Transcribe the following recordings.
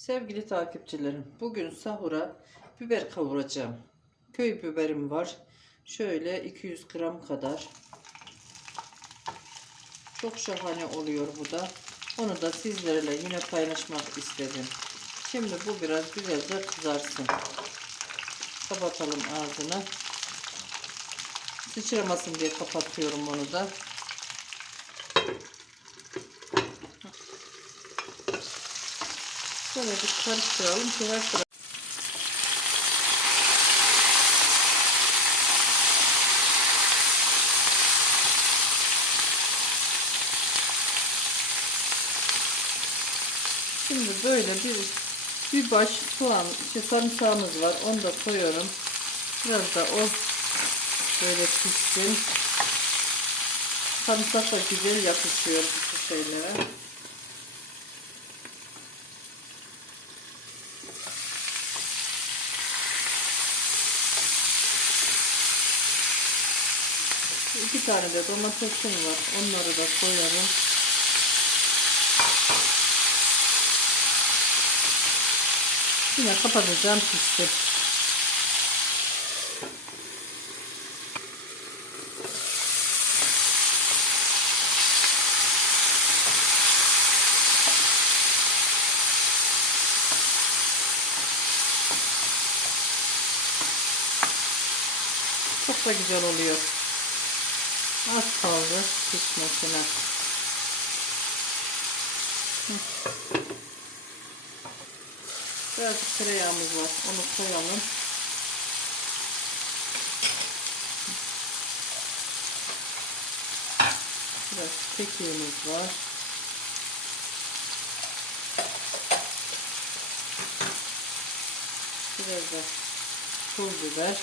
Sevgili takipçilerim, bugün sahura biber kavuracağım. Köy biberim var. Şöyle 200 gram kadar. Çok şahane oluyor bu da. Onu da sizlerle yine paylaşmak istedim. Şimdi bu biraz güzelce kızarsın. Kapatalım ağzını. Sıçramasın diye kapatıyorum onu da. Şöyle bir karıştıralım taraf Şimdi böyle bir bir baş soğan, işte sarımsağımız var. Onu da koyuyorum. Biraz da o böyle pişsin. Sarımsak da güzel yapışıyor bu şeylere. İki tane de domatesim var. Onları da koyalım. Yine kapatacağım pişti. Çok da güzel oluyor. Az kaldı pişmesine. Biraz tereyağımız var. Onu koyalım. Biraz kekiğimiz var. Biraz da pul biber.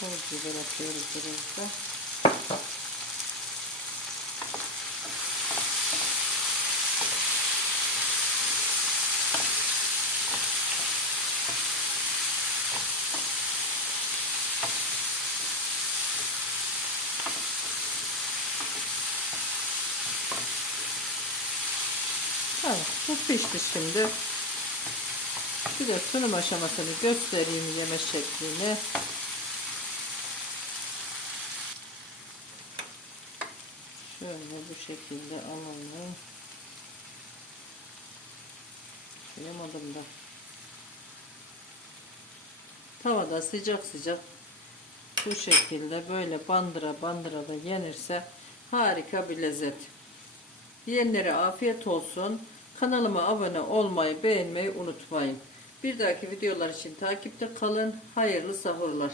Pul biber atıyoruz biraz da. Bu pişti şimdi. Bir sunum aşamasını göstereyim yeme şeklini. Şöyle bu şekilde alalım. Yapamadım da. Tavada sıcak sıcak bu şekilde böyle bandıra bandıra da yenirse harika bir lezzet. Yiyenlere afiyet olsun. Kanalıma abone olmayı, beğenmeyi unutmayın. Bir dahaki videolar için takipte kalın. Hayırlı sahurlar.